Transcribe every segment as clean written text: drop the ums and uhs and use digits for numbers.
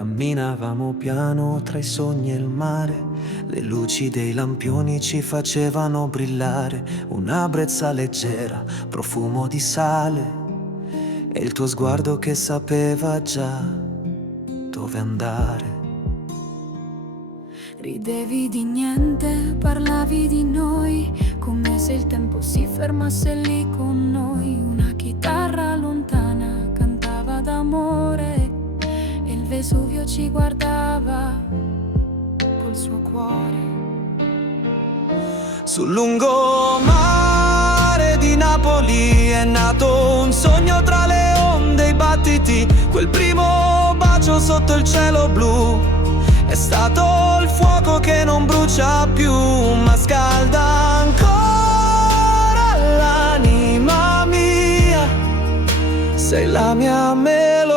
Camminavamo piano tra i sogni e il mare, le luci dei lampioni ci facevano brillare, una brezza leggera, profumo di sale, e il tuo sguardo che sapeva già dove andare. Ridevi di niente, parlavi di noi, come se il tempo si fermasse lì con noi. Una chitarra lontana cantava d'amore e il Vesuvio ci guardava col suo cuore. Sul lungomare di Napoli è nato un sogno tra le onde e i battiti, quel primo bacio sotto il cielo blu. È stato il fuoco che non brucia più, ma scalda ancora l'anima mia. Sei la mia melodia.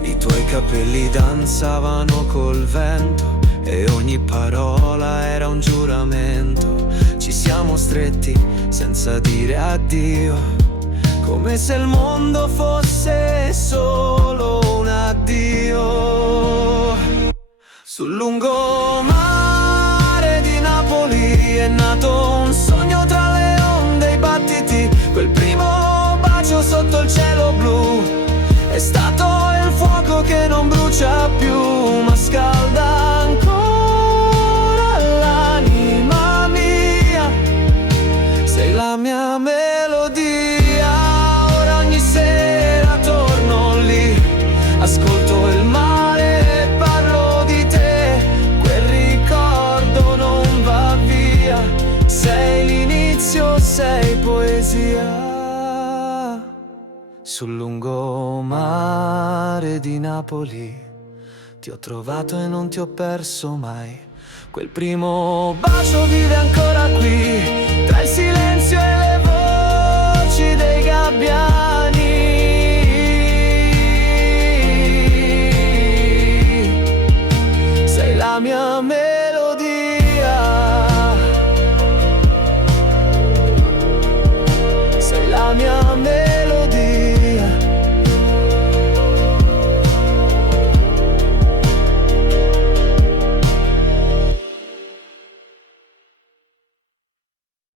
I tuoi capelli danzavano col vento e ogni parola era un giuramento. Ci siamo stretti senza dire addio, come se il mondo fosse solo un addio. Sul lungomare di Napoli è nato un sogno tra le onde e i battiti, quel primo bacio sotto il cielo blu. È stato il fuoco che non brucia più, ma scalda ancora l'anima mia. Sei la mia melodia. Ascolto il mare e parlo di te, quel ricordo non va via. Sei l'inizio, sei poesia. Sul lungomare di Napoli ti ho trovato e non ti ho perso mai. Quel primo bacio vive ancora qui, tra il silenzio e le voci dei gabbiani. La mia melodia. Sei la mia melodia.